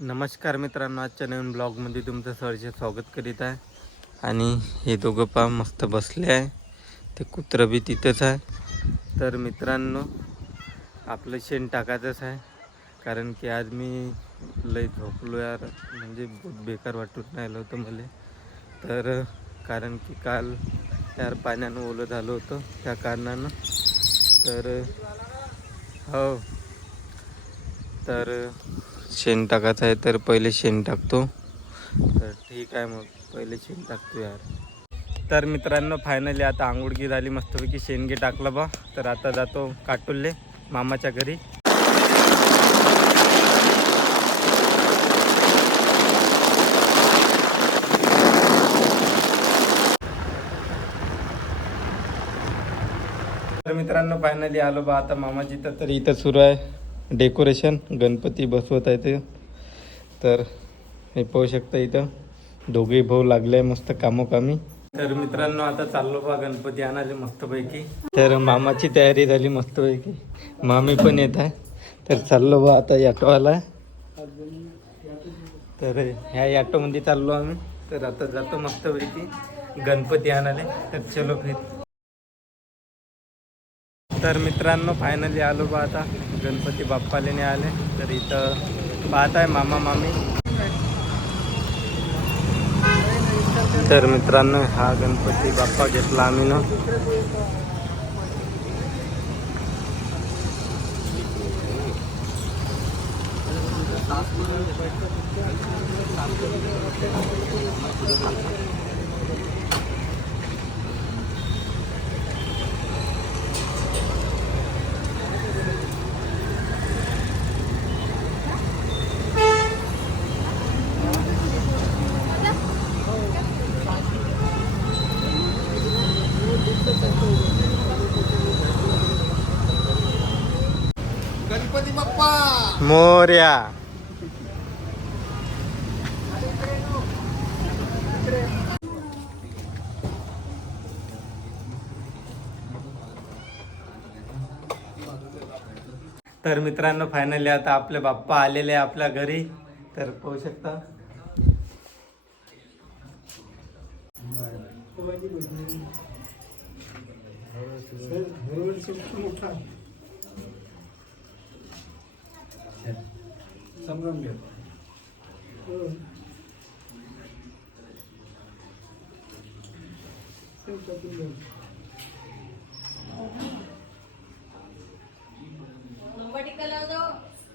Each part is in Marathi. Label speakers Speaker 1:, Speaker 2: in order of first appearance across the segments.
Speaker 1: नमस्कार मित्रांनो आजच्या नवीन ब्लॉगमध्ये तुमचं सरचे स्वागत करीत आहे. आणि हे दोघं पा मस्त बसले आहे. ते कुत्रं बी तिथंच आहे. तर मित्रांनो आपलं शेण टाकायचंच आहे. कारण की आज मी लई झोपलो यार. म्हणजे बहुत बेकार वाटून राहिलं होतं मला. तर कारण की काल यार पाण्यानं ओलं झालं होतं. त्या कारणानं. तर हो. तर शेण टाकायचं आहे तर पहिले शेण टाकतो. तर ठीक आहे मग पहिले शेण टाकतो यार. तर मित्रांनो फायनली आता आंघोळगी झाली मस्तपैकी शेणगी टाकलं बा. तर आता जातो काटुल्ले मामाच्या घरी. तर मित्रांनो फायनली आलो बा. आता मामाची तर इथं सुरू आहे. डेकोरेशन गणपती बसवत आहे ते. तर हे पाहू शकता इथं. दोघेही भाऊ लागले मस्त कामोकामी. तर मित्रांनो आता चाललो बा गणपती आणाले मस्तपैकी. तर मामाची तयारी झाली मस्तपैकी. मामी पण येत आहे. तर चाललो बा आता ऑटोवाला तर ह्या ऑटोमध्ये चाललो आम्ही. तर आता जातो मस्तपैकी गणपती आणाले तर चलो फिर. तर मित्रांनो फायनली आलो बा आता. गणपती बाप्पाले नाही आले. तर इथं पाहत आहे मामा मामी. तर मित्रांनो हा गणपती बाप्पा घेतला आम्ही ना. मोर्या. तर मित्रांनो फायनली आता आपले बाप्पा आलेले आहे आपल्या घरी. तर पाहू शकता.
Speaker 2: समजून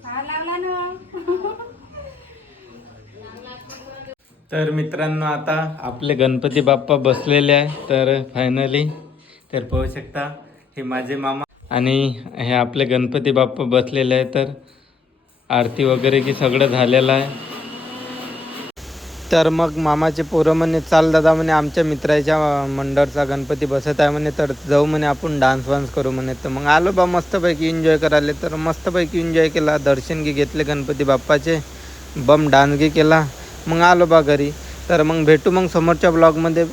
Speaker 3: हा लावला ना.
Speaker 1: तर मित्रांनो आता आपले गणपती बाप्पा बसलेले आहे. तर फायनली तर पाहू शकता हे माझे मामा आणि हे आपले गणपती बाप्पा बसलेले आहे. तर आरती वगैरे की सगळं झालेलं आहे. तर मग मामाचे पोरं म्हणे चाल दादा म्हणे आमच्या मित्राच्या मंडळचा गणपती बसत आहे म्हणे तर जाऊ म्हणे आपण डान्स वान्स करू म्हणे. तर मग आलो बा मस्तपैकी एन्जॉय करायला. तर मस्तपैकी एन्जॉय केला. दर्शन घे घेतले गणपती बाप्पाचे. बम डान्स घे केला. मग आलो बा घरी. तर मग भेटू मग समोरच्या ब्लॉगमध्ये.